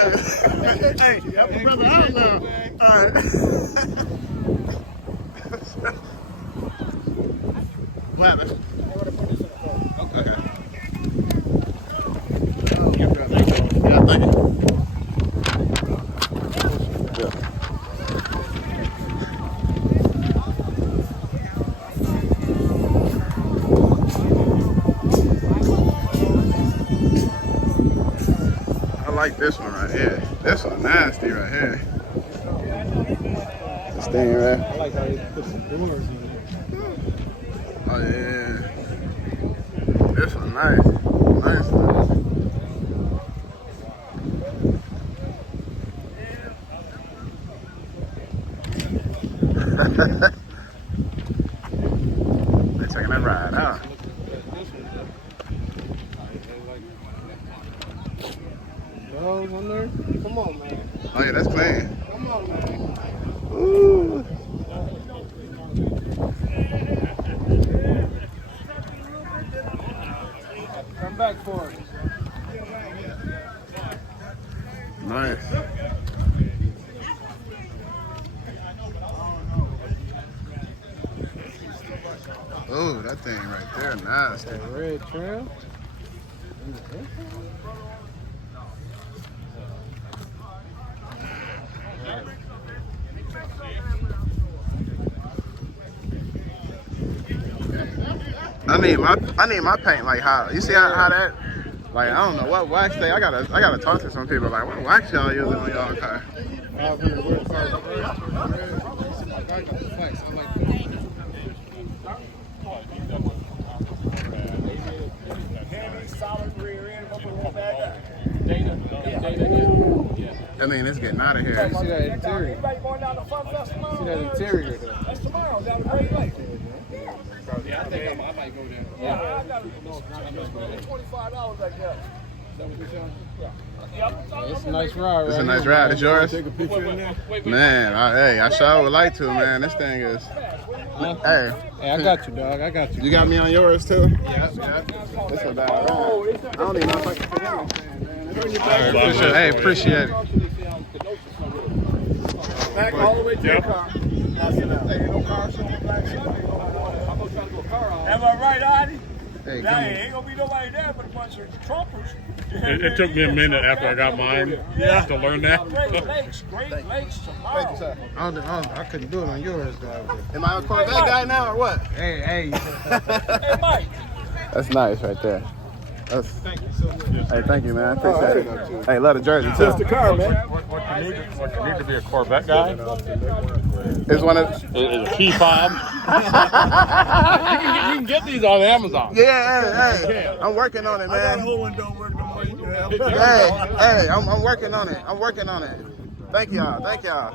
Hey, help a brother out now. All right. What happened? Okay. Yeah, thank you. Yeah. I like this one right here. This one nasty right here. This thing right. I like how they put some doors in it. Oh yeah. This one nice. Nice. They're taking that ride out. Those on there? Come on, man. Oh yeah, that's clean. Come on, man. Ooh. Come back for it. Nice. Ooh, that thing right there, nasty. That red trail. I need my paint like how you see how that like I don't know what wax they I gotta talk to some people like what wax y'all using on y'all car. I mean it's getting out of here. You see that interior? See that interior there? That's tomorrow down the Great Lake. Yeah, I think I might go there. Yeah, I got $25 like that. It's a nice ride. It's a nice ride. It's yours? Take a picture in there. Man, I sure would like to, man. This thing is. Hey, I got you, dog. I got you. You got me on yours too? Yeah. That's a bad ride. I don't even know if I can fit anything, man. Hey, appreciate it. Back all the way to the car. Am I right, Adi? Hey, Now, ain't gonna be nobody there but a bunch of trumpers. It took me a minute after I got mine to learn that. Great Lakes tomorrow. Thank you, sir. I couldn't do it on yours, dog. Am I a Corvette guy now or what? Hey. Hey, Mike. That's nice right there. Thank you so much. Hey, thank you, man. Appreciate it. Hey, love the jersey too. The car, man. What you need to be a Corvette guy It's one of. is a key fob. you can get these on Amazon. Yeah, hey, I'm working on it, man. one don't work no more. Hey, I'm working on it. I'm working on it. Thank y'all. Thank y'all.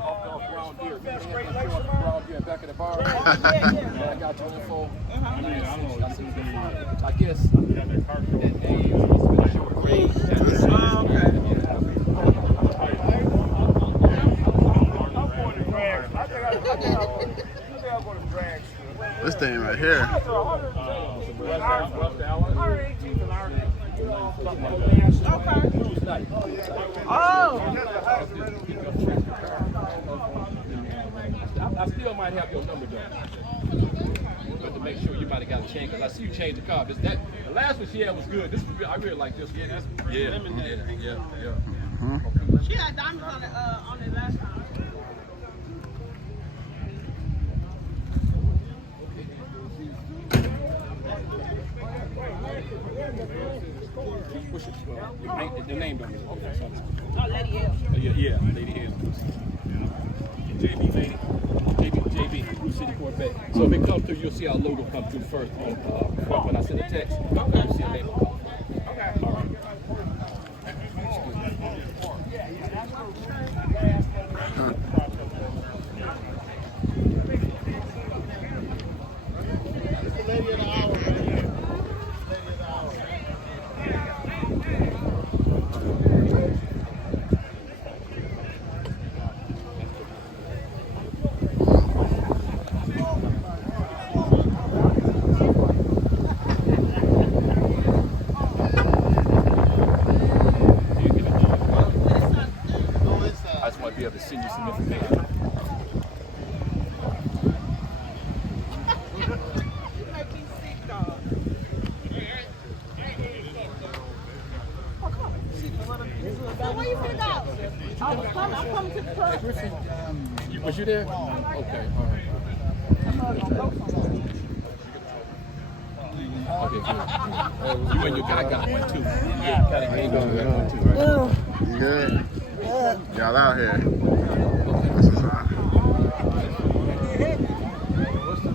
Back at the bar. I got your info. I guess This thing right here. I still might have your number though. But to make sure you might have got a change, because I see you change the car. The last one she had was good. I really like this one. Yeah. She had diamonds on it last time. The name don't know. Okay, so. Oh, Lady L. Yeah, Lady L. JB, Blue City Corvette. So if it comes through, you'll see our logo come through first when I send a text. Okay. You'll see a label come. Okay. All right. to send you some information. You make me sick, dog. So where you finna go? I'm coming to the club. Was you there? Okay, all right. Okay, good. You and your guy got one too. Yeah, got one too, right? You good? Y'all out here. What's the sign?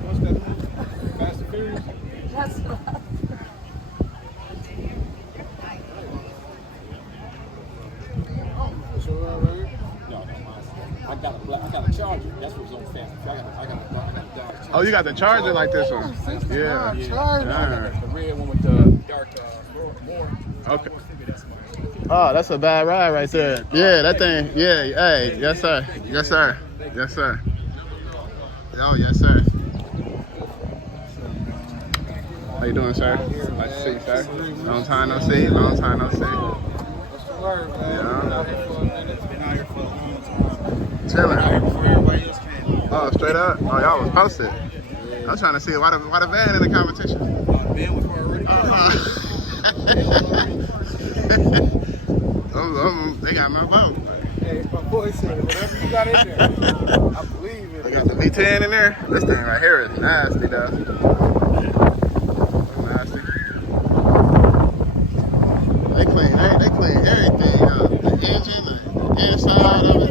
What's that? Fast and Furious? I got a charger. That's what's on fast. I got a Dodge. Oh, you got the charger like this one? Yeah. The red one with the dark border. Okay. Oh, that's a bad ride right there. Yeah, that thing. Yeah, hey, yes sir. Yes sir. Yes sir. Oh, yes sir. How you doing, sir? Nice to see you, sir. Long time no see. Long time no see. What's the word, man? Yeah. Been out here for a minute. Been out here for a long time. Chilling. Out here before everybody else came. Oh, straight up? Oh, y'all was posted. I'm trying to see why the van in the competition. The band was already. They got my vote. Hey, my boy said whatever you got in there, I believe it. I got the V10 in there. This thing right here is nasty, though. Nasty. They clean everything up. The engine, the inside of it.